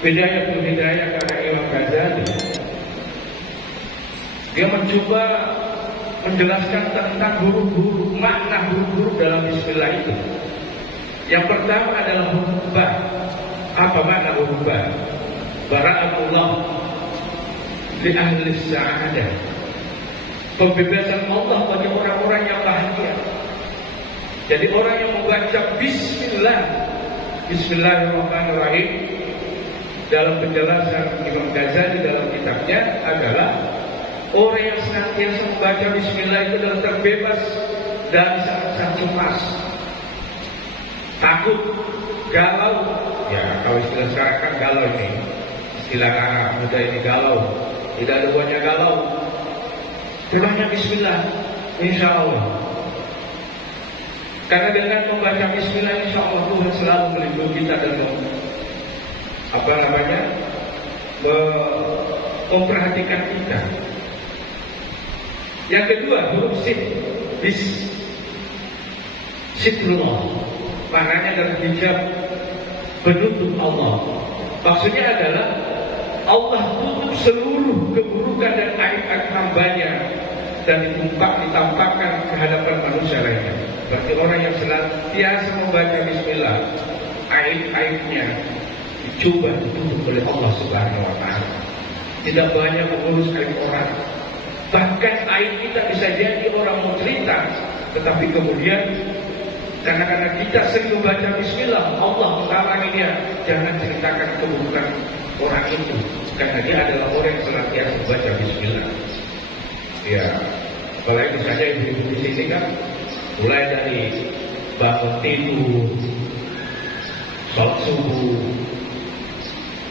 Bidayatul Hidayah karena Imam Ghazali, dia mencoba menjelaskan tentang huruf-huruf, makna huruf-huruf dalam bismillah itu. Yang pertama adalah huruf ba. Apa makna huruf ba? Bara'atullah li ahli sa'adah. Pembebasan Allah bagi orang-orang yang bahagia. Jadi orang yang membaca bismillah, bismillahirrahmanirrahim, dalam penjelasan Imam Ghazali dalam kitabnya adalah orang yang senantiasa membaca bismillah itu adalah terbebas dari saat-saat cemas, takut, galau. Ya, kalau istilah sekarang kan galau ini, istilah anak muda ini galau. Tidak ada buahnya galau. Banyak bismillah, insya Allah. Karena dengan membaca bismillah, insya Allah Tuhan selalu melindungi kita dan memperhatikan kita. Yang kedua, huruf sin, bis, sitrullah. Maknanya adalah hijab penutup Allah. Maksudnya adalah Allah tutup seluruh keburukan dan aib-aib hambanya dan ditampakkan ke hadapan manusia lainnya. Berarti orang yang senantiasa membaca bismillah, aib-aibnya dicoba ditutup oleh Allah Subhanahu wa Ta'ala. Tidak banyak mengurus aib orang. Bahkan aib kita bisa jadi orang mau cerita, tetapi kemudian karena kita sering membaca bismillah, Allah menghalangi dia, jangan ceritakan keburukan orang itu, karena dia adalah orang yang senantiasa membaca bismillah. Ya, apalagi misalnya ibu-ibu di sini kan, mulai dari bangun tidur, sholat subuh,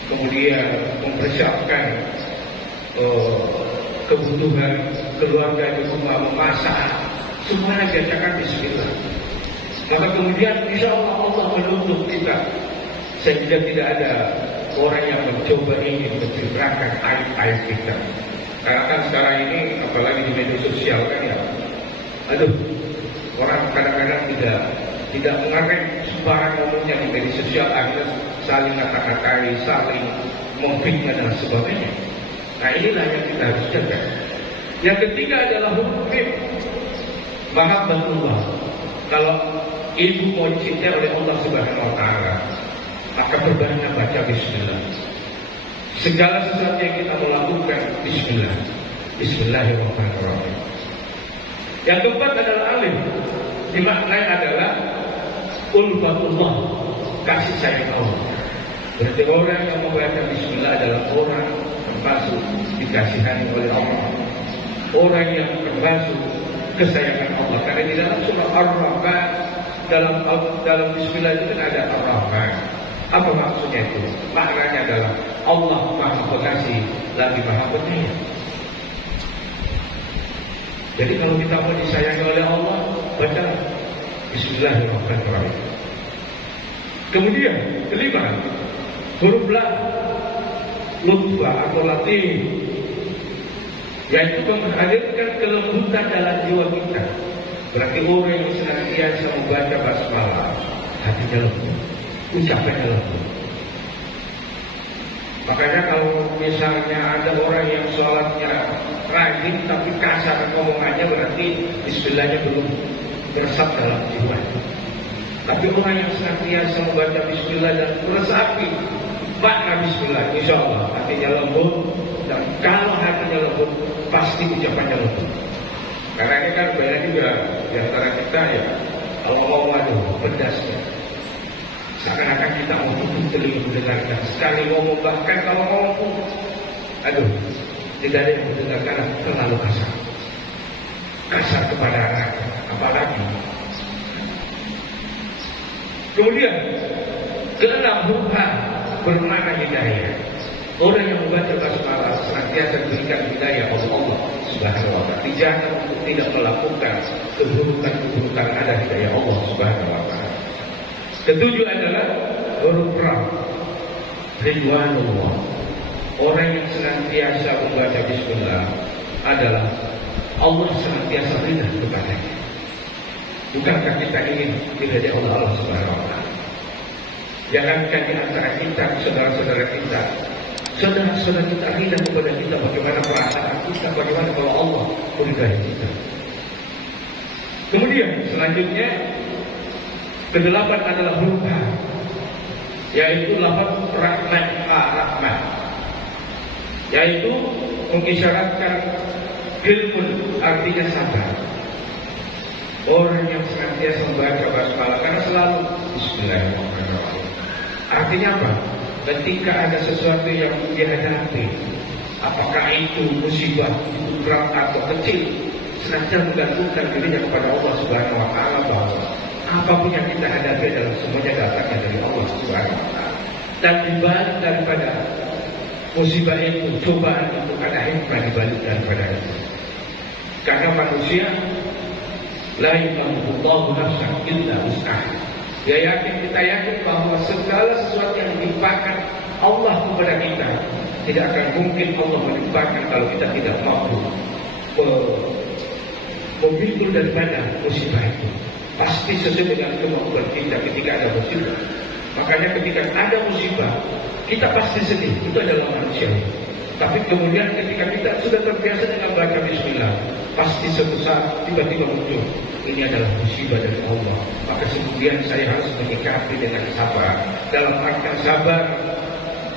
kemudian mempersiapkan kebutuhan keluarga di rumah, memasak, semuanya diajarkan bismillah. Maka kemudian insya Allah menuntut kita sehingga tidak ada orang yang mencoba ingin menceritakan aib-aib kita. Karena kan sekarang ini apalagi di media sosial kan ya, aduh, orang kadang-kadang tidak mengerti sembarang ngomongnya di media sosial, akhirnya saling kata-katai, saling memfitnah dan sebagainya. Nah inilah yang kita harus jaga. Yang ketiga adalah huruf mim, mahabbatullah. Kalau ibu mau dicintai oleh Allah Subhanahu wa Ta'ala, maka berbanyak baca bismillah. Segala sesuatu yang kita melakukan bismillah, bismillahirrahmanirrahim. Yang keempat adalah alif, dimaknai adalah ulfatullah, kasih sayang Allah. Berarti orang yang membaca bismillah adalah orang termasuk dikasihani oleh Allah, orang yang termasuk kesayangan Allah. Karena di dalam surah Ar-Rahman, dalam bismillah itu kan ada Ar-Rahman. Apa maksudnya itu? Maknanya adalah Allah Maha Pengasih lagi Maha Penyayang. Jadi kalau kita mau disayangi oleh Allah, baca bismillahirrahmanirrahim. Kemudian kelima, huruf lam, lutfa atau latif, yaitu menghadirkan kelembutan dalam jiwa kita. Berarti orang yang senantiasa membaca basmalah, hatinya lembut, ucapannya lembut. Makanya kalau misalnya ada orang yang sholatnya rajin tapi kasar ngomongannya, berarti bismillahnya belum meresap dalam jiwa. Tapi orang yang senantiasa membaca bismillah dan meresapi makna bismillah, insya Allah hatinya lembut. Dan kalau hatinya lembut, pasti ucapannya lembut. Karena ini kan banyak juga di antara kita ya, Allah pedasnya. Seakan-akan kita mau tutup telinga mendengarkan. Sekali ngomong, bahkan kalau ngomong pun, aduh, tidak ada yang mendengarkan, terlalu kasar. Kasar kepada anak, apalagi. Kemudian, keenam huruf H bermakna hidayah. Orang yang membaca basmalah senantiasa diberikan hidayah oleh Allah Subhanahu wa Ta'ala. Dijaga untuk tidak melakukan keburukan-keburukan, ada hidayah Allah Subhanahu wa Ta'ala. Ketujuh adalah huruf Ra, Ridwanullah. Orang yang senantiasa membaca bismillah adalah Allah senantiasa ridha kepadanya. Bukankah kita ingin ridha Allah Subhanahu wa Ta'ala? Jangankan di antara kita, saudara-saudara kita, saudara-saudara kita ridah kepada kita, bagaimana perasaan kita, bagaimana kalau Allah meridai kita. Kemudian selanjutnya kedelapan adalah huruf H, yaitu lafaz rahmat, rahmat, yaitu mengisyaratkan ilmu, artinya sabar. Orang yang senantiasa membaca basmalah karena selalu Bismillahirrahmanirrahim. Artinya apa? Ketika ada sesuatu yang dihadapi, apakah itu musibah, itu berat atau kecil, senantiasa menggantungkan dirinya kepada Allah Subhanahu wa Ta'ala, bahwa apapun yang kita hadapi adalah semuanya datangnya dari Allah Subhanahu wa Ta'ala. Dan dibalik daripada musibah itu, cobaan itu, ada hikmah dibalik daripada itu. Karena manusia la yukallifullahu nafsan illa wus'aha. Kita yakin bahwa segala sesuatu yang dilimpahkan Allah kepada kita tidak akan mungkin Allah melimpahkan kalau kita tidak mampu memikul daripada musibah itu. Pasti sesuai dengan kemampuan kita ketika ada musibah. Makanya ketika ada musibah, kita pasti sedih. Itu adalah manusia. Tapi kemudian ketika kita sudah terbiasa dengan baca Bismillah, pasti suatu saat tiba-tiba muncul, ini adalah musibah dari Allah. Maka kemudian saya harus menyikapi dengan sabar. Dalam rangka sabar,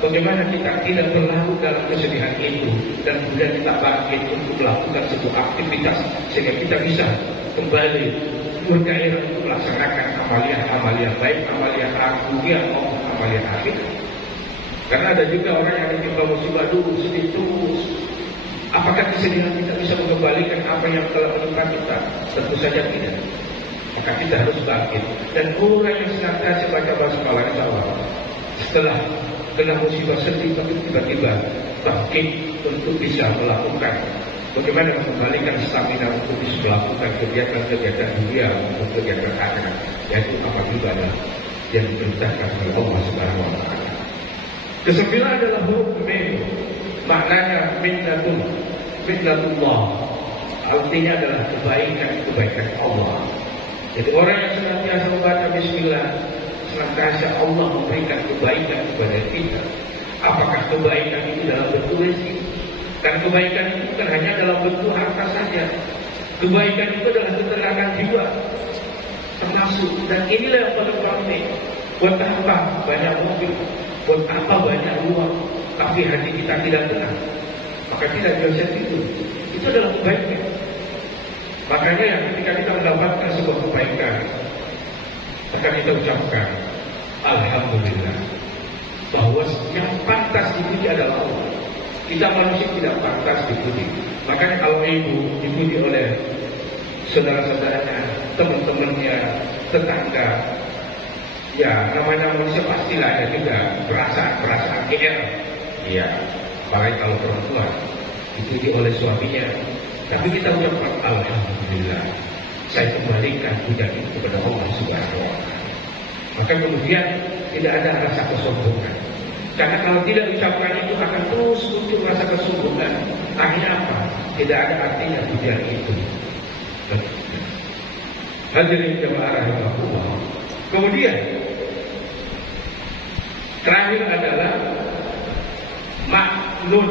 bagaimana kita tidak berlarut dalam kesedihan itu, dan kemudian kita bangkit untuk melakukan sebuah aktivitas sehingga kita bisa kembali bergairah untuk melaksanakan amalia baik, amalia dunia maupun amalia akhirat. Karena ada juga orang yang menimpa musibah dulu sedih terus. Apakah kesedihan kita bisa mengembalikan apa yang telah menimpa kita? Tentu saja tidak. Maka kita harus bangkit. Dan orang yang senantiasa baca basmalah, insya Allah, setelah kena musibah sedih tiba-tiba bangkit untuk bisa melakukan, bagaimana mengembalikan stamina untuk bisa melakukan kegiatan-kegiatan dunia untuk kegiatan akhirat, yaitu amal ibadah yang diperintahkan oleh Allah Subhanahu wa Ta'ala. Kesembilan adalah huruf mim, maknanya minnatullah, artinya adalah kebaikan Allah. Jadi orang yang senantiasa membaca Bismillah, senantiasa Allah memberikan kebaikan kepada kita. Apakah kebaikan itu dalam bentuk rezeki? Dan kebaikan itu bukan hanya dalam bentuk harta saja. Kebaikan itu adalah ketenangan jiwa, termasuk. Dan inilah yang paling penting. Buat apa banyak mobil, buat apa banyak uang, tapi hati kita tidak tenang, maka tidak bisa tidur. Itu adalah kebaikan. Makanya yang ketika kita mendapatkan sebuah kebaikan, maka kita ucapkan Alhamdulillah, bahwa yang pantas dipuji adalah Allah. Kita manusia tidak pantas dipuji. Makanya kalau ibu dipuji oleh saudara-saudaranya, teman-temannya, tetangga, ya namanya manusia pastilah ada juga perasaan kira. Iya, apalagi kalau perempuan dipuji oleh suaminya. Tapi kita ucapkan Alhamdulillah, saya kembalikan pujian itu kepada Allah Subhanahu wa Ta'ala. Maka kemudian tidak ada rasa kesombongan. Karena kalau tidak ucapkan itu akan terus muncul rasa kesombongan. Akhirnya apa? Tidak ada artinya pujian itu. Hadirin jamaah rahimahullah. Kemudian terakhir adalah maknun,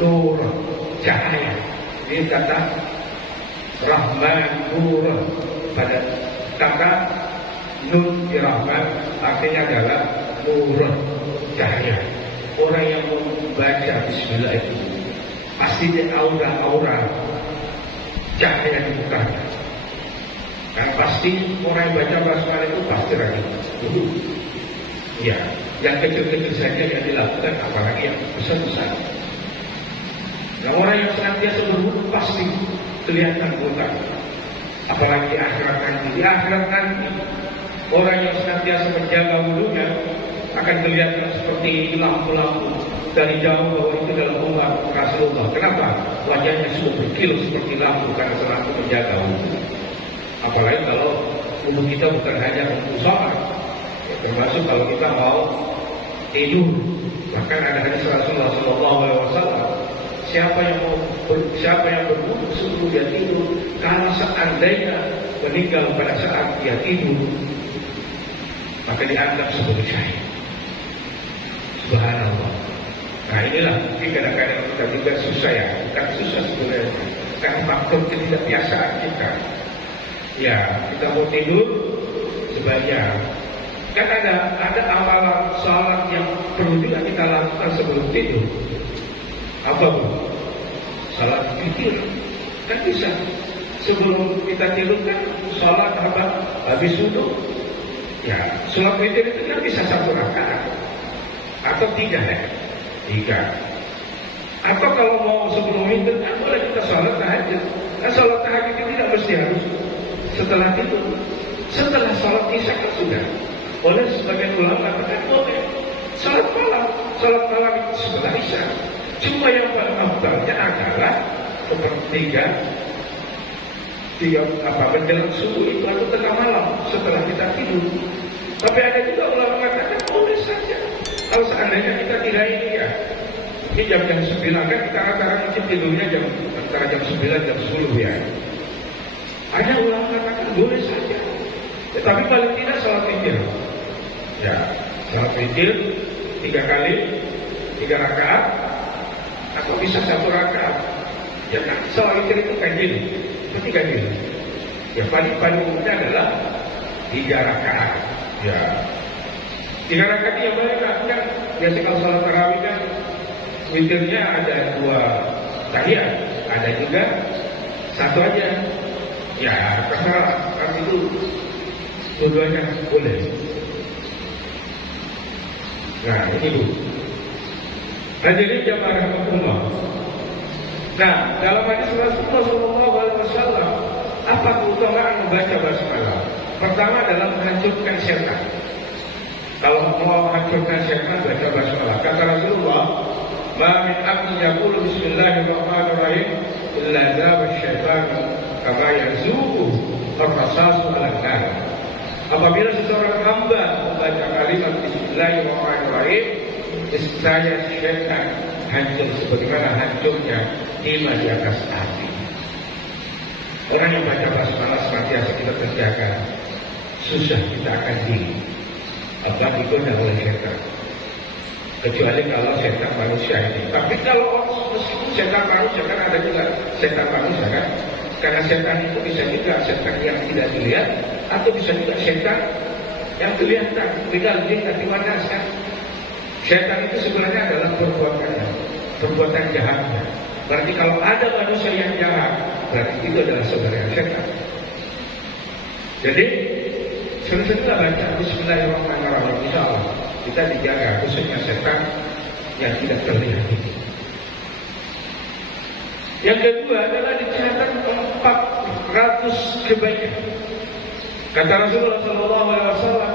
nur, cahaya. Ini kata Rahman nur, pada kata nun Rahman artinya adalah nur, cahaya. Orang yang membaca Bismillah itu pasti dia aura cahaya di mukanya. Karena pasti orang yang baca basmalah itu pasti rajin. Ya, yang kecil-kecil saja yang dilakukan, apalagi yang besar-besar. Nah, orang yang senantiasa berwudu pasti kelihatan muka. Apalagi di akhirat nanti. Di akhirat nanti, orang yang senantiasa menjaga wudunya akan kelihatan seperti lampu-lampu dari jauh bahwa itu dalam umat Rasulullah. Kenapa? Wajahnya sudah berkilau seperti lampu karena selalu menjaga wudu. Apalagi kalau wudu kita bukan hanya untuk sholat, ya, termasuk kalau kita mau tidur. Bahkan ada hadis Rasulullah SAW, siapa yang berwudu sebelum dia tidur, kalau seandainya meninggal pada saat dia tidur, maka dianggap sebagai syahid. Subhanallah. Nah inilah mungkin kadang-kadang kita juga susah ya, bukan susah sebenarnya, karena faktor ketidakbiasaan kita. Ya, kita mau tidur sebaiknya kan ada amalan salat yang perlu juga kita lakukan sebelum tidur. Apa bu? Salat zikir kan bisa. Sebelum kita tidur kan salat apa? Habis wudu. Ya, salat witir itu kan bisa 1 rakaat atau 3 ya? 3. Atau kalau mau sebelum witir kan boleh kita salat tahajud. Nah, salat tahajud itu tidak mesti harus setelah tidur. Setelah salat isya kan sudah. Oleh sebagian ulama katakan boleh. Salat malam itu setelah isya. Cuma yang paling afdalnya adalah sepertiga menjelang subuh itu atau tengah malam setelah kita tidur. Tapi ada juga ulama mengatakan boleh saja. Kalau seandainya kita tidak ini ya, ini jam 9 kan kita rata-rata tidurnya antara jam 9 jam 10 ya. Ada ulama mengatakan boleh saja. Ya, tapi paling tidak salat witir. Ya, salat witir 3 kali, 3 rakaat, atau bisa 1 rakaat. Ya kan, salat witir itu kan gini, itu 3 gini. Ya paling umumnya adalah 3 rakaat. Ya, 3 rakaat ya banyak kan. Biasa kalau salat tarawih kan witirnya ada 2 tahiyat, ada juga 1 aja. Ya, terserah, kan itu dua-duanya boleh. Nah, ini dulu. Nah, jadi jamaah rahmatullah. Nah, dalam hadis Rasulullah SAW, apa keutamaan membaca basmalah? Pertama adalah menghancurkan syaitan. Kalau mau hancurkan syaitan, baca basmalah. Kata Rasulullah, "Ma min abdin yaqulu bismillahirrahmanirrahim illa zaba syaitan kama yazubu ar-rasasu 'ala an-nar." Apabila seseorang hamba membaca kalimat bismillahirrahmanirrahim, niscaya syaitan hancur sebagaimana hancurnya timah di atas api. Orang yang baca basmalah senantiasa kita kerjakan, susah kita akan digoda oleh syaitan. Kecuali kalau syaitan manusia ini. Tapi kalau meskipun syaitan manusia kan ada juga syaitan manusia kan. Karena setan itu bisa juga setan yang tidak dilihat, atau bisa juga setan yang kelihatan. Tinggal dilihat di mana kan. Setan itu sebenarnya adalah perbuatan jahatnya. Berarti kalau ada manusia yang jahat, berarti itu adalah sebenarnya setan. Jadi sering-seringlah baca Bismillahirrahmanirrahim. Insyaallah kita dijaga khususnya setan yang tidak terlihat itu. Yang kedua adalah dicatat 400 kebaikan. Kata Rasulullah SAW,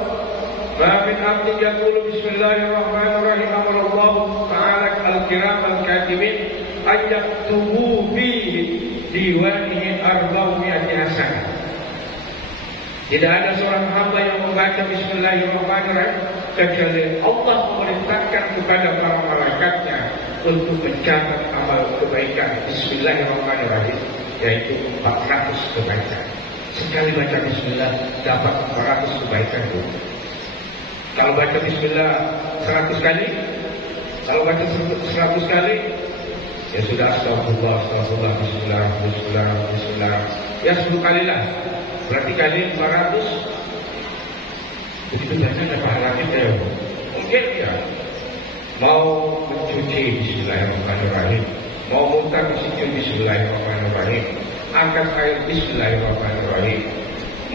"Ma min 'abdin yaqulu bismillahirrahmanirrahim amarallahu ta'ala al-kiram al-katibin an yaktubu fi diwanihi 400 hasanah." Tidak ada seorang hamba yang membaca bismillahirrahmanirrahim kecuali Allah memerintahkan kepada para malaikatnya untuk mencatat amal kebaikan bismillahirrahmanirrahim, yaitu 400 kebaikan. Sekali baca bismillah dapat 400 kebaikan itu. Kalau baca bismillah 100 kali, kalau baca 100 kali, ya sudah astagfirullah, bismillah, ya 10 kali lah. Berarti kali 400, begitu banyak pahala kita ya. Mungkin ya mau mencuci bismillahirrahmanirrahim, mau muntah disitu bismillahirrahmanirrahim, angkat air bismillahirrahmanirrahim,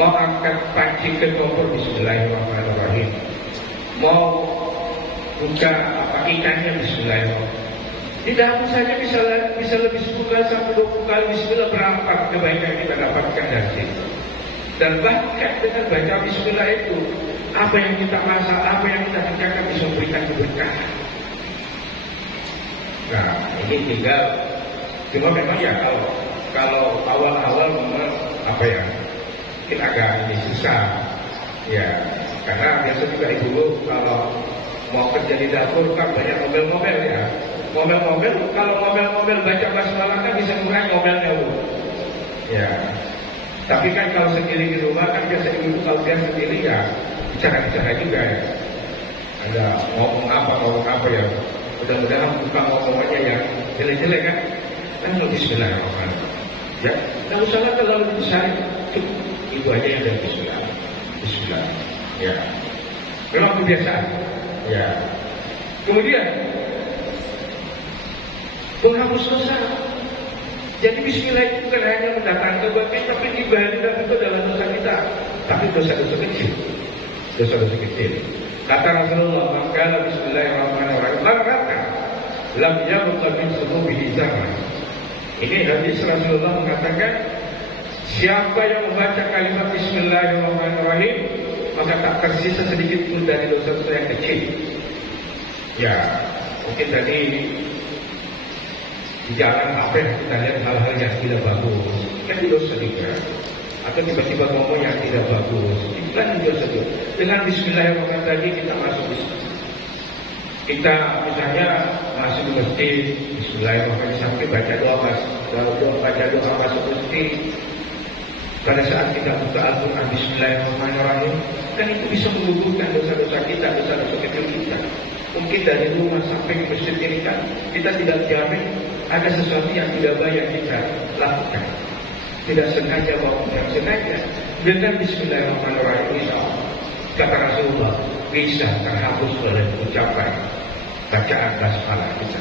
mau angkat panci ke kompor bismillahirrahmanirrahim, mau buka ikannya bismillahirrahmanirrahim. Di dalam saja bisa lebih 10 kali sampai 20 kali bismillah, berapa kebaikan kita dapatkan dari situ. Dan bahkan dengan baca bismillah itu, apa yang kita masak, apa yang kita kerjakan bisa memberikan keberkahan. Nah, ini tinggal, cuma memang ya kalau awal-awal memang apa ya, mungkin agak ini susah, ya, karena biasa juga ibu kalau mau kerja di dapur kan banyak mobil-mobil ya, kalau mobil baca basmalah kan bisa mulai mobilnya ya. Tapi kan kalau sendiri di rumah kan biasa ibu kalau dia sendiri ya bicara juga ya. ada ngomong apa ya, mudah-mudahan bukan ngomongannya yang jelek-jelek kan. Kan bismillahirrahmanirrahim. Ya, nggak usah terlalu besar, itu aja yang dari Bismillah. Ya, memang kebiasaan. Ya. Kemudian penghapus dosa. Jadi Bismillah itu bukan hanya mendatangkan kebaikan, tapi dibandingkan itu adalah dosa kita, tapi dosa-dosa kecil. Dosa-dosa kecil. Kata Rasulullah, maka Bismillahirrahmanirrahim. Maka lam yabqa min sunubihi zaman. Ini hadis Rasulullah mengatakan, siapa yang membaca kalimat Bismillahirrahmanirrahim, maka tak tersisa sedikit pun dari dosa-dosa yang kecil. Ya, mungkin tadi di jalan apa yang kita lihat hal-hal yang tidak bagus, kan dosa juga. Atau tiba-tiba ngomong yang tidak bagus, itu kan dosa juga. Dengan Bismillahirrahmanirrahim tadi kita masuk kita misalnya masuk di masjid, Bismillahirrahmanirrahim sampai baca doa masuk masjid. Pada saat kita buka Al-Quran Bismillahirrahmanirrahim, kan itu bisa menggugurkan dosa-dosa kita, dosa-dosa kecil kita. Mungkin dari rumah sampai ke masjid ini kan kita tidak jamin ada sesuatu yang tidak baik yang kita lakukan. Tidak sengaja maupun yang sengaja. Dengan Bismillahirrahmanirrahim, insya Allah, kata Rasulullah, bisa terhapus oleh ucapan bacaan basmalah kita.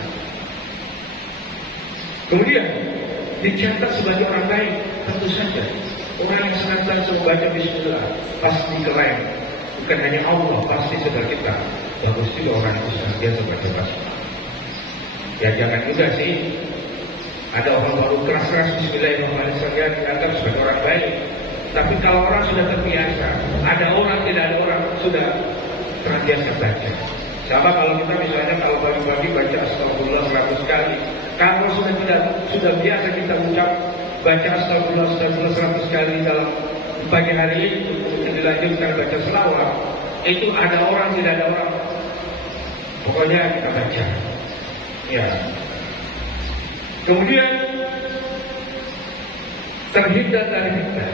Kemudian dicatat sebagai orang baik, tentu saja orang yang senantiasa membaca Bismillah pasti keren. Bukan hanya Allah, pasti saudara kita bagus juga orang itu senantiasa baca basmalah. Ya jangan juga sih ada orang baru keras-keras Bismillahirrahmanirrahim dianggap sebagai orang baik. Tapi kalau orang sudah terbiasa, ada orang tidak ada orang sudah terbiasa baca. Sama kalau kita misalnya kalau pagi-pagi baca astagfirullah 100 kali, kalau sudah biasa kita ucap baca astagfirullah 100 kali dalam pagi hari ini, kemudian dilanjutkan baca selawat, itu ada orang tidak ada orang, pokoknya kita baca. Ya. Kemudian terhindar dari fitnah.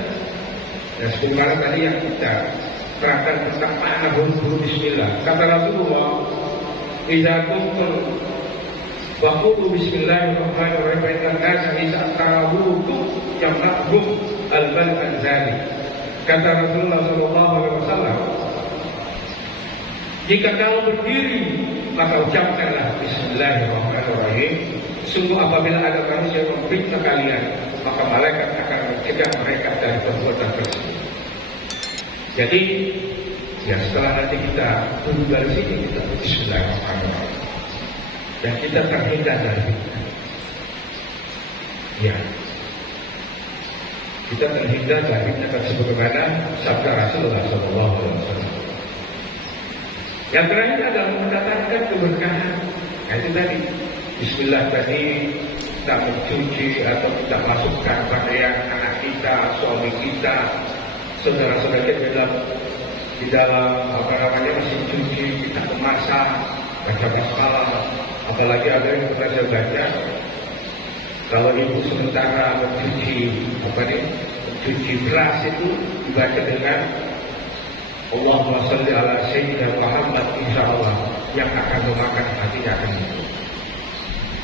Dan sebagaimana tadi yang kita terangkan tentang makna huruf Bismillah. Kata Rasulullah, "Idza kuntum faqulu Bismillahirrahmanirrahim fa inna an-nasa idza ta'awudu jama'hum al-bal al-zali." Kata Rasulullah sallallahu alaihi wasallam, jika kau berdiri maka ucapkanlah Bismillahirrahmanirrahim. Sungguh apabila ada manusia yang memfitnah kalian, maka malaikat akan mencegah mereka dari perbuatan tersebut. Jadi, ya setelah nanti kita duduk dari sini kita Bismillahirrahmanirrahim dan kita terhindar dari fitnah. Ya, kita terhindar dari fitnah sebagaimana sabda Rasulullah SAW. Yang terakhir adalah mendatangkan keberkahan. Nah, itu tadi Bismillah tadi kita mencuci atau kita masukkan pakaian anak kita, suami kita, saudara-saudara kita di dalam mesin cuci, kita memasak, baca basmalah. Apalagi ada yang pernah saya baca, kalau ibu sementara mencuci beras itu dibaca dengan Allahumma sholli ala sayyidina Muhammad, insyaallah yang akan memakan hatinya akan itu.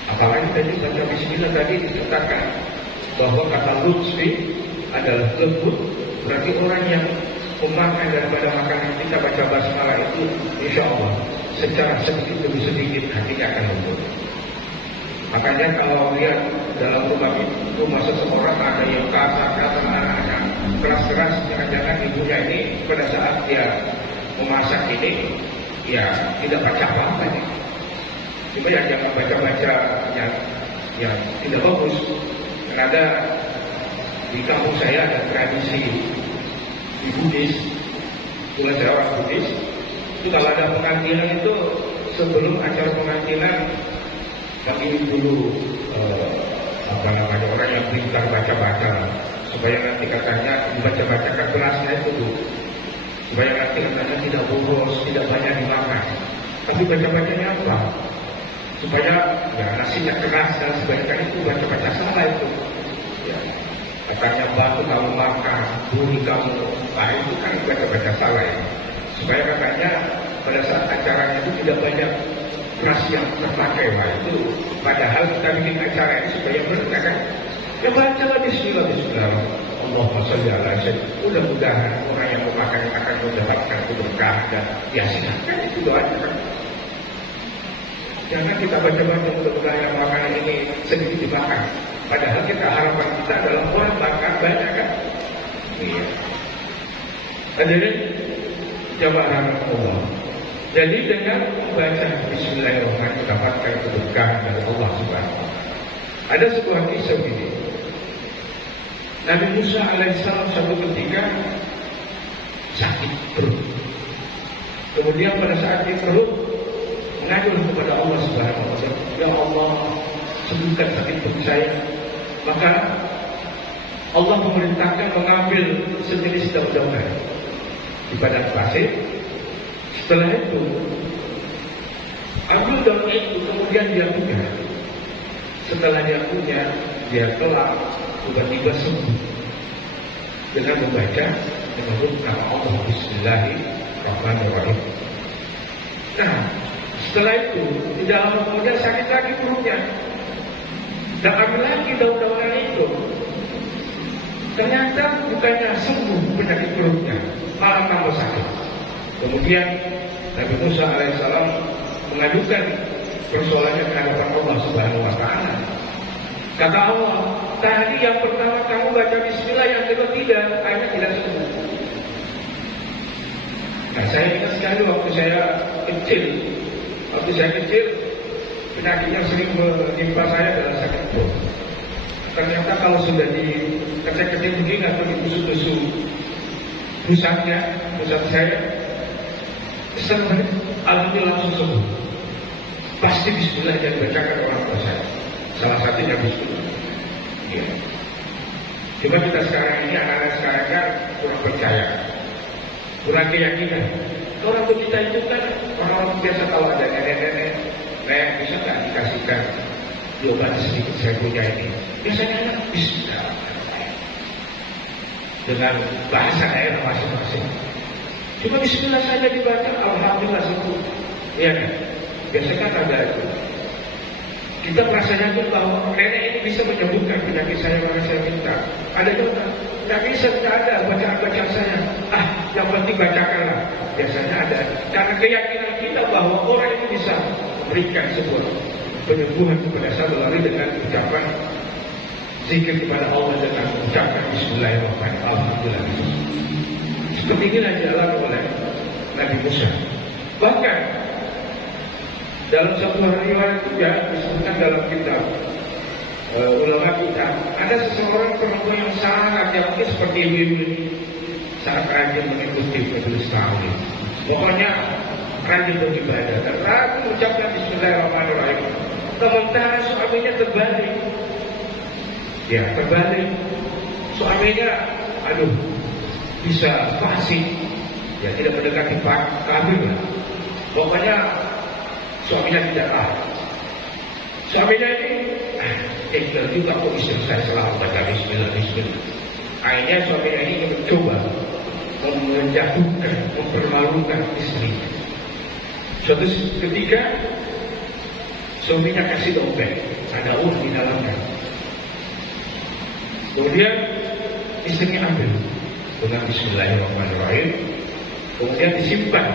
Apalagi tadi baca Bismillah tadi diceritakan bahwa kata lutfi adalah lembut, berarti orang yang memakan daripada makanan kita baca basmalah itu insya Allah secara sedikit demi sedikit hatinya akan lembut. Makanya kalau lihat dalam rumah seseorang ada yang kasar-kasar, anak-anak keras-keras, jangan-jangan ibunya ini pada saat dia memasak ini ya tidak baca apa-apa nih. Cuma yang jangan baca-baca yang tidak bagus. Karena ada di kampung saya ada tradisi di Buddhis, kebetulan saya orang Buddhis. Itu kalau ada pengantinan itu sebelum acara pengantinan kami dulu orang yang pintar baca-baca supaya nanti katanya dibaca-bacakan berasnya itu supaya nanti katanya tidak boros, tidak banyak dimakan. Tapi baca-bacanya apa? Supaya ya nasinya keras dan sebagainya itu baca-baca salah itu. Ya, katanya batu kamu makan, bumi kamu, itu kan baca-baca salah ya. Supaya katanya pada saat acaranya itu tidak banyak beras yang terpakai, Pak. Itu padahal kita bikin acara ini supaya berkah kan. Ya bacalah bismillah, bismillah. Allahumma sholli ala sayyidina. Mudah-mudahan orang yang memakan akan mendapatkan keberkahan dan yasin. Kan itu doanya kan. Jangan kita baca-baca mudah-mudahan yang makanan ini sedikit dimakan. Padahal kita harapan kita adalah orang makan banyak kan. Iya. Hadirin jamaah Allah. Jadi dengan membaca Bismillahirrahmanirrahim mendapatkan keberkahan dari Allah Subhanahu wa Ta'ala. Ada sebuah kisah begini. Nabi Musa alaihissalam suatu ketika sakit perut. Kemudian pada saat di perut mengadu kepada Allah Subhanahu wa Ta'ala, ya Allah, sembuhkan sakit perut saya. Maka Allah memerintahkan mengambil sejenis daun-daunan di padang pasir. Setelah itu ambil daun itu, kemudian dia punya. Setelah dia punya, dia kelak tiba-tiba sembuh dengan membaca menyebut nama Allah Bismillahirrahmanirrahim. Nah, setelah itu tidak lama kemudian sakit lagi perutnya, dan ambil lagi daun-daunan itu. Ternyata bukannya sembuh penyakit perutnya, malah tambah sakit. Kemudian Nabi Musa alaihissalam mengadukan persoalannya ke hadapan Allah Subhanahu wa Ta'ala. Kata Allah, tadi yang pertama kamu baca bismillah, yang kedua tidak, akhirnya tidak sembuh. Nah, saya ingat sekali waktu saya kecil, penyakit yang sering menimpa saya adalah sakit perut. Ternyata kalau sudah diketik-ketik begini atau ditusuk-tusuk pusat saya, alhamdulillah langsung sembuh. Pasti bismillah yang dibacakan orang tua saya. Salah satunya bismillah. Ya. Cuma kita sekarang ini, anak-anak sekarang kan kurang percaya, kurang keyakinan. Orang tua kita itu kan orang-orang biasa, kalau ada nenek-nenek, bisa nggak dikasihkan diobat sedikit saya punya ini. Biasanya bismillah dengan bahasa daerah masing-masing. Cuma bismillah saja dibaca, alhamdulillah sembuh. Iya kan? Biasanya kan ada itu. Kita merasa yakin bahwa nenek ini bisa menyembuhkan penyakit saya, maka saya minta. Ada juga, tidak bisa, tidak ada bacaan-bacaan saya. Yang penting bacakanlah. Biasanya ada. Karena keyakinan kita bahwa orang itu bisa memberikan sebuah penyembuhan kepada saya melalui dengan ucapan zikir kepada Allah dengan mengucapkan Bismillahirrahmanirrahim. Alhamdulillah. Seperti inilah dialami oleh Nabi Musa. Bahkan dalam satu riwayat juga disebutkan dalam kitab ulama kita, ada seseorang perempuan yang sangat mungkin seperti ibu-ibu ini, sangat rajin mengikuti majelis taklim. Pokoknya rajin beribadah dan rajin mengucapkan Bismillahirrahmanirrahim. Sementara suaminya terbalik. Ya, terbalik. Suaminya, bisa fasik. Ya, tidak mendekati kafir lah. Pokoknya suaminya tidak tahu. Suaminya ini, tinggal juga kok istri saya selalu baca Bismillah. Akhirnya suaminya ini mencoba menjatuhkan, mempermalukan istrinya. Suatu ketika suaminya kasih dompet, ada uang di dalamnya. Kemudian istrinya ambil dengan Bismillahirrahmanirrahim, kemudian disimpan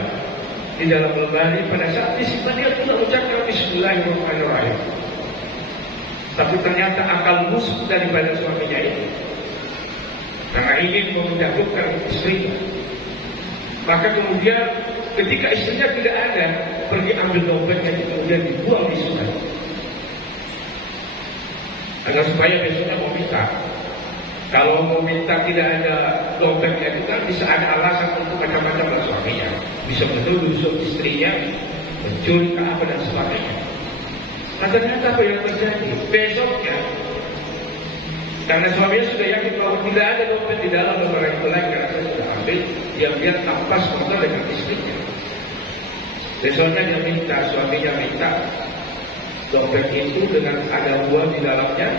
di dalam lemari. Pada saat disimpan dia tidak mengucapkan Bismillahirrahmanirrahim. Tapi ternyata akal busuk daripada suaminya ini, karena ingin menjatuhkan istrinya, maka kemudian ketika istrinya tidak ada, pergi ambil dompetnya kemudian dibuang di sungai, agar supaya besoknya mau minta. Kalau mau minta tidak ada dompetnya itu kan bisa ada alasan untuk macam-macam suaminya, bisa menuduh istrinya mencuri apa dan sebagainya. Nah, ternyata apa yang terjadi besoknya, karena suaminya sudah yakin bahwa tidak ada dompet di dalam lemari itu lagi, karena saya sudah ambil, dia lihat tampas foto dengan istrinya. Besoknya suaminya minta dompet itu dengan ada uang di dalamnya.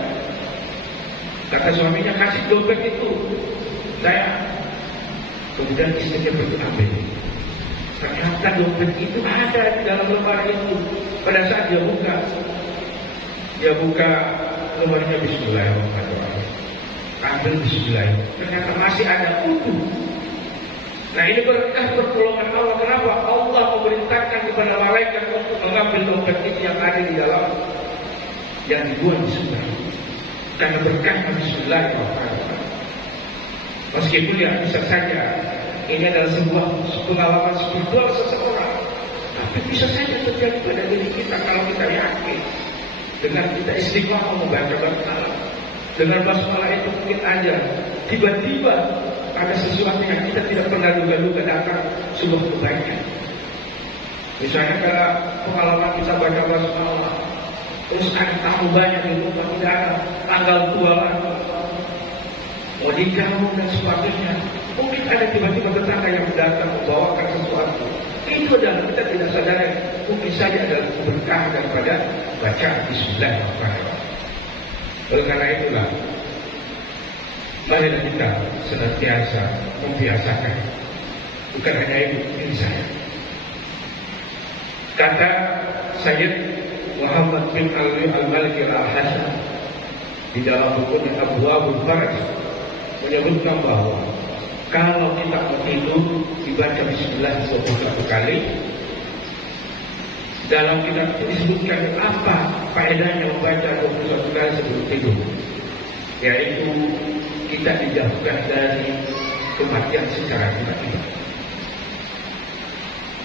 Kata suaminya, kasih dompet itu saya. Kemudian istrinya pergi ambil. Ternyata dompet itu ada di dalam lemari itu. Pada saat dia buka lemarinya, bismillahirrahmanirrahim, ambil bismillahirrahmanirrahim, ternyata masih ada utuh. Nah, ini berkah pertolongan Allah. Kenapa? Allah memerintahkan kepada malaikat untuk mengambil dompet itu yang ada di dalam, yang dibuat di sungai. Karena berkah bismillahirrahmanirrahim. Meskipun ya bisa saja ini adalah sebuah pengalaman spiritual seseorang, tapi bisa saja terjadi pada diri kita kalau kita yakin. Dengan kita istiqomah membaca basmalah, dengan basmalah itu mungkin aja tiba-tiba ada sesuatu yang kita tidak pernah duga-duga datang, sebuah kebaikan. Misalnya kalau pengalaman kita baca basmalah, terus ada tamu banyak di rumah, tidak ada tanggal tua lagi, mau nikah dan sebagainya. Mungkin ada tiba-tiba tetangga yang datang membawakan sesuatu. Itu adalah kita tidak sadari, mungkin saja adalah berkah daripada bacaan bismillahirrahmanirrahim. Oleh karena itulah, mari kita senantiasa membiasakan. Bukan hanya itu, ini saya. Kata Sayyid Muhammad bin Ali al-Maliki al-Hasan di dalam bukunya Abwaabul Faraj menyebutkan bahwa kalau kita mau tidur dibaca bismillah 21 kali. Dalam kitab itu disebutkan apa faedahnya membaca 21 kali sebelum tidur, yaitu kita dijauhkan dari kematian secara tiba-tiba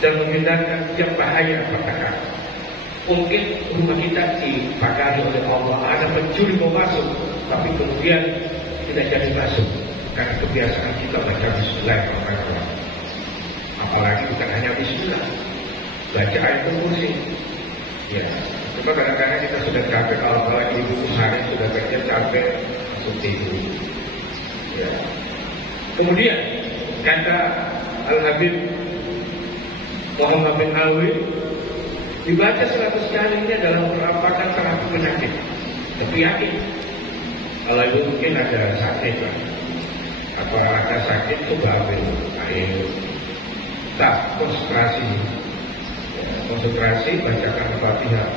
dan menghindarkan setiap bahaya apakah. Mungkin rumah kita dipagari oleh Allah, ada pencuri mau masuk, tapi kemudian tidak jadi masuk karena kebiasaan kita baca bismillahirrahmanirrahim. Apalagi bukan hanya bismillah, baca ayat kursi. Ya, cuma kadang-kadang kita sudah capek, kalau apalagi ibu sehari sudah kerja capek, langsung tidur. Ya. Kemudian kata Al-Habib Muhammad bin Alwi, dibaca 100 kali ini adalah merupakan terapi penyakit. Tapi yakin, kalau itu mungkin ada sakit lah, apa ada sakit coba ambil air, tak konsentrasi, konsentrasi bacakan Al-Fatihah,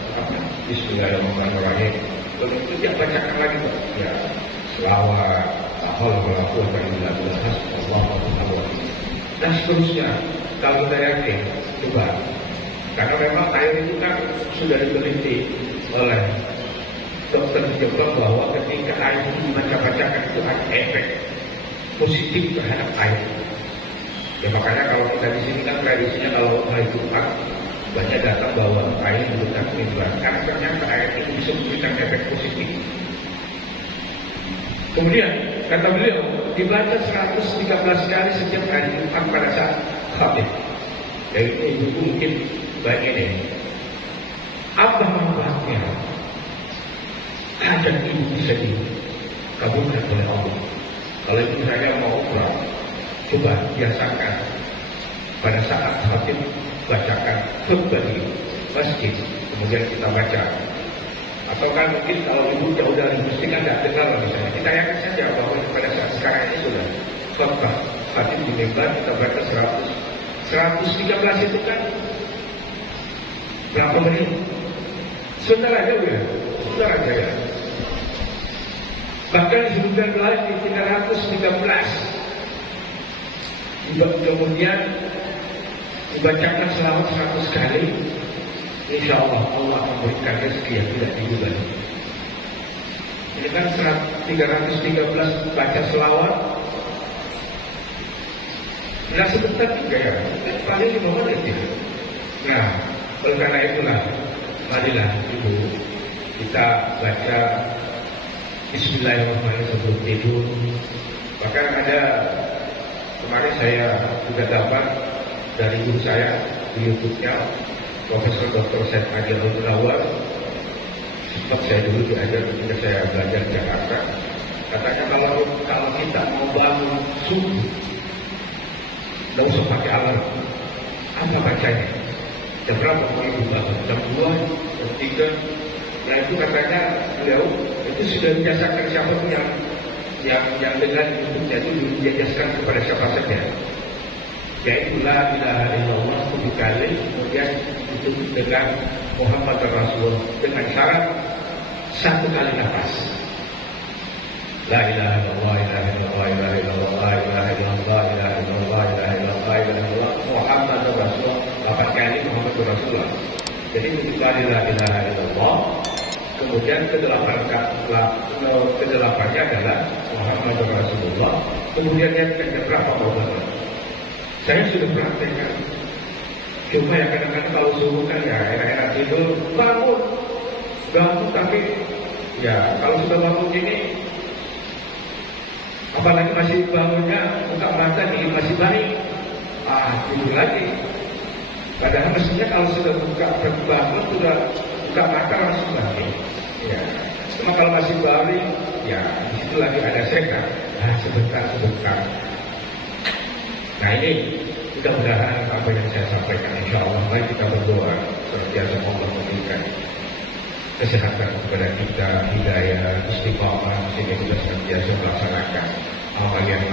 bismillahirrahmanirrahim. Lalu itu dia bacakan lagi, ya selawat, dan seterusnya. Kalau kita yakin, coba. Karena memang air itu kan sudah diteliti oleh dokter Jepang bahwa ketika air itu dibaca-bacakan itu ada efek positif terhadap air. Ya makanya kalau kita di sini kan tradisinya kalau hari Jumat banyak datang bawa air untuk mimbar. Karena ternyata air itu bisa memberikan efek positif. Kemudian kata beliau dibaca 113 kali setiap hari Jumat pada saat khatib. Dan itu mungkin baik ini. Apa manfaatnya? Hajat ibu bisa dikabulkan oleh Allah. Kalau ibu saya mau umrah, coba biasakan pada saat khatib bacakan khutbah di masjid, kemudian kita baca. Atau kan mungkin kalau ibu jauh dari masjid kan tidak dengar misalnya. Kita yakin saja bahwa pada saat sekarang ini sudah khutbah khatib di mimbar, kita baca 113 itu kan berapa menit? Sebentar aja ya, sebentar aja ya. Bahkan disebutkan lain di 313. Kemudian dibacakan selama 100 kali, insya Allah Allah memberikan rezeki yang tidak diduga. Ini kan 313 baca selawat. Nah sebentar juga ya, paling 5 menit ya. Nah, oleh karena itulah, marilah ibu kita baca bismillahirrahmanirrahim sebelum tidur. Bahkan ada kemarin saya juga dapat dari guru saya di YouTube-nya, Profesor Dr. Syed Adil Al-Munawar. Sempat saya dulu diajar ketika saya belajar di Jakarta. Katanya kalau kita mau bangun subuh, tidak usah pakai alarm. Apa bacanya? Jam berapa mau ibu bangun? Jam 2, jam 3. Nah itu katanya beliau itu sudah dibiasakan siapa pun yang dengan hidupnya itu dibiasakan kepada siapa saja. yaitu la ilaha illallah 7 kali, kemudian ditutup dengan Muhammad Rasulullah dengan syarat 1 kali nafas. La ilaha illallah, ilaha illallah, ilaha illallah, ilaha illallah, ilaha illallah, ilaha illallah, ilaha illallah, Muhammad Rasulullah 8 kali Muhammad Rasulullah. Jadi 7 kali la ilaha illallah, kemudian ke-8-nya adalah Muhammad Rasulullah, kemudian yang berapa Muhammad. Saya sudah praktekkan. Cuma ya kadang-kadang kalau subuh kan ya enak-enak tidur, bangun tapi ya kalau sudah bangun ini, apalagi masih bangunnya buka mata nih masih baik, tidur lagi. Padahal mestinya kalau sudah bangun sudah buka mata langsung lagi. Ya, cuma kalau masih baring, ya di situ lagi ada setan. Sebentar. Nah ini mudah-mudahan apa yang saya sampaikan, insya Allah baik kita berdoa senantiasa Allah memberikan kesehatan kepada kita, hidayah, istiqamah, sehingga kita senantiasa melaksanakan amalan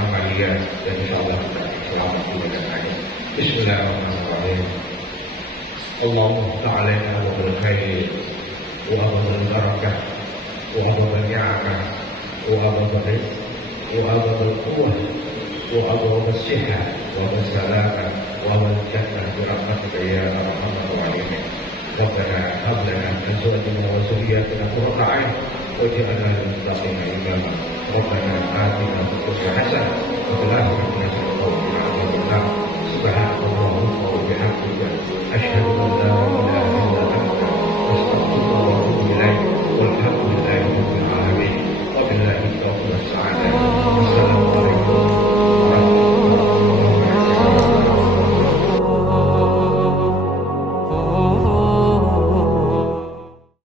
dan insya Allah kita selamat dan akhir. Bismillahirrahmanirrahim. Allahumma ta'alana wa bil khair wa bil barakah wa bil ni'mah wa bil quwwah wa bil sihah wa bil salamah wa bil jannah bi rahmatika ya arhamar rahimin. Rabbana hab lana min azwajina wa dhurriyyatina qurrata a'yun waj'alna lil muttaqina imama. Rabbana atina fid dunya hasanah wa fil akhirati